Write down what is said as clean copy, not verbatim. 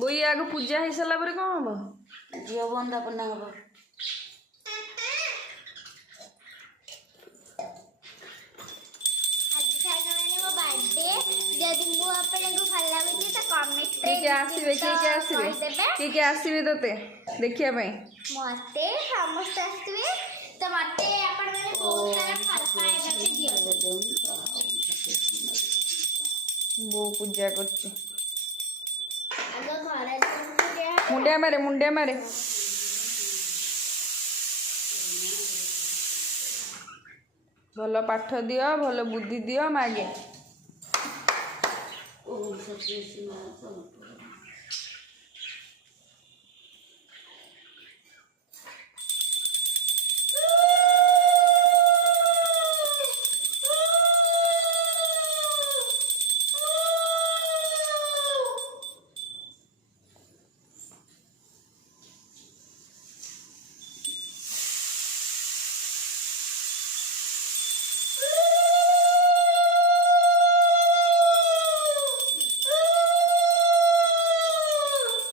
बोई आग पूजा हो सारा पर कौन हम झील बंदापना हम किए आसवे तोते देखिया मते समस्त आसवे तो मते आपण माने बहुत सारा फल पाए दियो वो पूजा करछि आगो घरे मुंडिया मारे भल पाठ दियो भल बुद्धि दियो मागे ओम सत्य